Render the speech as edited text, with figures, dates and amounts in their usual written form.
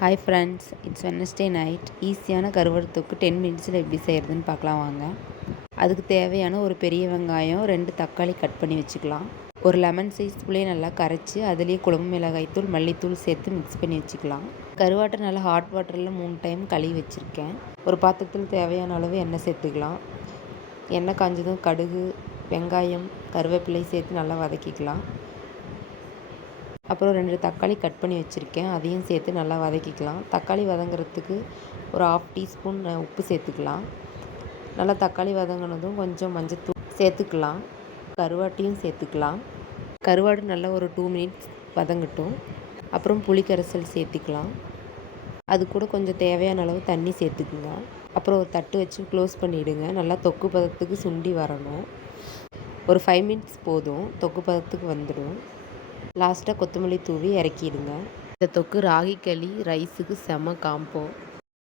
Hi friends, it's Wednesday night. ஈஸியான கருவாடு தொக்கு 10 மினிட்ஸில் எப்படி செய்கிறதுன்னு பார்க்கலாம் வாங்க. அதுக்கு தேவையான ஒரு பெரிய வெங்காயம், 2 தக்காளி கட் பண்ணி வச்சுக்கலாம். ஒரு லெமன் சைஸ் புளியை நல்லா கரைச்சி அதுலேயே குழம்பு மிளகாய்த்தூள், மல்லித்தூள் சேர்த்து மிக்ஸ் பண்ணி வச்சுக்கலாம். கருவாட்டை நல்லா ஹாட் வாட்டரில் 3 டைம் கழுவி வச்சுருக்கேன். ஒரு பாத்திரத்தில் தேவையான அளவு எண்ணெய் சேர்த்துக்கலாம். எண்ணெய் காஞ்சதும் கடுகு, வெங்காயம், கருவேப்பிலை சேர்த்து நல்லா வதக்கிக்கலாம். அப்புறம் 2 தக்காளி கட் பண்ணி வச்சுருக்கேன், அதையும் சேர்த்து நல்லா வதக்கிக்கலாம். தக்காளி வதங்குறதுக்கு ஒரு 1/2 டீஸ்பூன் உப்பு சேர்த்துக்கலாம். நல்லா தக்காளி வதங்கினதும் கொஞ்சம் மஞ்சத்தூள் சேர்த்துக்கலாம். கருவாட்டையும் சேர்த்துக்கலாம். கருவாடு நல்லா ஒரு 2 மினிட்ஸ் வதங்கட்டும். அப்புறம் புளி கரைசல் சேர்த்துக்கலாம். அது கூட கொஞ்சம் தேவையான அளவு தண்ணி சேர்த்துக்குங்க. அப்புறம் ஒரு தட்டு வச்சு க்ளோஸ் பண்ணிவிடுங்க. நல்லா தொக்கு பதத்துக்கு சுண்டி வரணும். ஒரு 5 மினிட்ஸ் போதும், தொக்கு பதத்துக்கு வந்துடும். லாஸ்ட்டாக கொத்தமல்லி தூவி இறக்கிடுங்க. இந்த தொக்கு ராகி களி, ரைஸுக்கு செம காம்போ.